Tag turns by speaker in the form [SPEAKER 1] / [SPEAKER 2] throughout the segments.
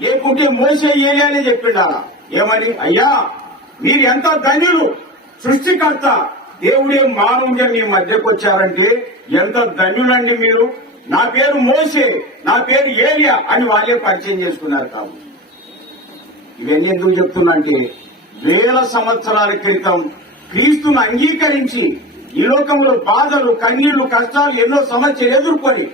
[SPEAKER 1] లేకుంటే మోసే ఏలియానే చెప్పిండా ఏమని అయ్యా మీరు ఎంత ధన్యులు? సృష్టికర్త దేవుడే మానవుడిగా మీ మధ్యకు వచ్చారంటే ఎంత ధన్యులండి మీరు? నా పేరు మోసే నా పేరు ఏలియా అని వాళ్ళే పరిచయం చేసుకున్నారు కాబట్టి ఇవన్నీ ఎందుకు చెప్తున్నా అంటే వేల సంవత్సరాల క్రితం క్రీస్తును అంగీకరించి ఈ లోకంలో బాధలు కన్నీళ్ళు కష్టాలు ఎన్నో సమస్యలు ఎదుర్కొని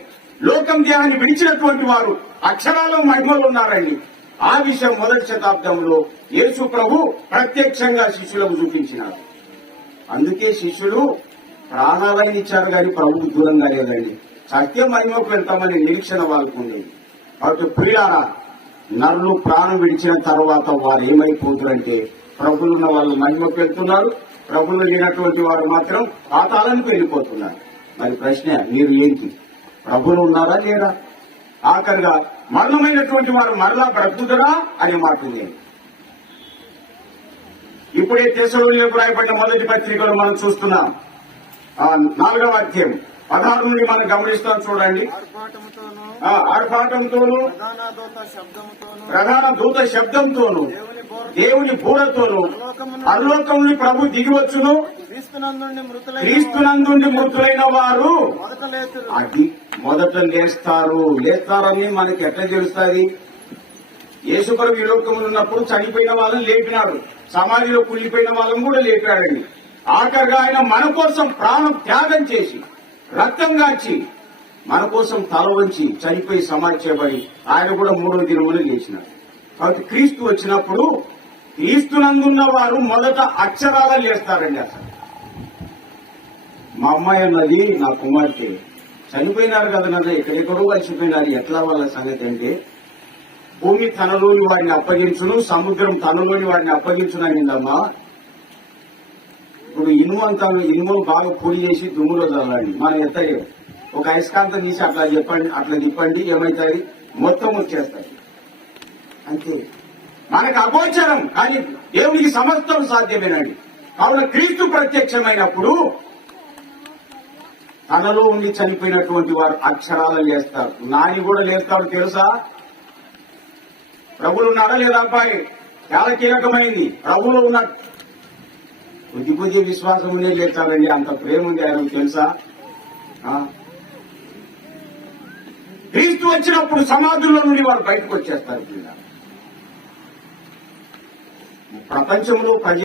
[SPEAKER 1] లోకం దేహాన్ని విడిచినటువంటి వారు అక్షరాల మహిమలు ఉన్నారండి. ఆ విషయం మొదటి శతాబ్దంలో యేసు ప్రభు ప్రత్యక్షంగా శిష్యులకు చూపించినారు. అందుకే శిష్యులు ప్రాణాలను ఇచ్చారు కానీ ప్రభుకు దూరంగా లేదండి. సత్య మహిమకు వెళ్తామనే నిరీక్షణ వాళ్ళకు ఉండేది కాబట్టి ప్రియారా నరులు ప్రాణం విడిచిన తర్వాత వారు ఏమైపోతారంటే ప్రభులున్న వాళ్ళు మహిమకు వెళ్తున్నారు. ప్రభులు లేనటువంటి వారు మాత్రం పాతాలను వెళ్ళిపోతున్నారు. మరి ప్రశ్న మీరు ఏంటి? ప్రభులు ఉన్నారా లేరా ఆఖరిగా మరణమైనటువంటి వారు మరలా బ్రతుకుతారా అనే మాట ఉంది. ఇప్పుడే దేశంలోకి రాయబడిన మొదటి పత్రికలు మనం చూస్తున్నాం. ఆ, నాలుగవ అధ్యాయం. పదహారు నుండి మనం గమనిస్తాం చూడండి. ఆర్భాటంతోనూ
[SPEAKER 2] ప్రధాన దూత
[SPEAKER 1] శబ్దంతోనూ
[SPEAKER 2] దేవుని బోర
[SPEAKER 1] దేవుని బూరతోనూ పరలోకముని ప్రభు దిగివచ్చును.
[SPEAKER 2] క్రీస్తునందుండి మృతులైన
[SPEAKER 1] వారు అది మొదట లేస్తారు. లేస్తారని మనకి ఎట్లా తెలుస్తుంది? యేసుప్రభు ఈ లోకంలో ఉన్నప్పుడు చనిపోయిన వాళ్ళని లేపినాడు. సమాధిలో కుళ్ళిపోయిన వాళ్ళని కూడా లేపాడండి. ఆఖరిగా ఆయన మన కోసం ప్రాణం త్యాగం చేసి రక్తం గార్చి మన కోసం తల వంచి చనిపోయి సమాధి చేయబడి ఆయన కూడా మూడవ దినములు లేచినాడు. కాబట్టి క్రీస్తు వచ్చినప్పుడు క్రీస్తునందున్న వారు మొదట అక్షరాల లేస్తారండి అసలు. మా అమ్మాయి అన్నది నా కుమార్తె. చనిపోయినారు కదా నన్ను ఎక్కడెక్కడో కలిసిపోయినారు. ఎట్లా వాళ్ళ సంగతి అంటే భూమి తనలోని వాడిని అప్పగించును సముద్రం తనలోని వాడిని అప్పగించును ఇప్పుడు ఇనుము అంతా ఇనుము బాగా పొడి చేసి దుమ్ములో చల్లండి మనం ఎత్తలేం ఒక అయస్కాంతం తీసి అట్లా చెప్పండి అట్లా తిప్పండి ఏమైతాయి మొత్తం వచ్చేస్తాయి. అంతే. మనకు అగోచరం కానీ దేవునికి సమస్తం సాధ్యమేనండి. కావున క్రీస్తు ప్రత్యక్షమైనప్పుడు తనలో ఉండి చనిపోయినటువంటి వారు అక్షరాలు లేస్తారు. నాని కూడా లేస్తాడు తెలుసా? ప్రభులు ఉన్నాడా లేదా అబ్బాయి? చాలా కీలకమైంది. ప్రభులో ఉన్నాడు కొద్ది కొద్ది విశ్వాసం ఉండే లేస్తారండి అంత ప్రేమ ఉంది ఆయన తెలుసా? ఆ? క్రీస్తు వచ్చినప్పుడు సమాధుల్లో నుండి వారు బయటకు వచ్చేస్తారు ప్రపంచంలో ప్రజ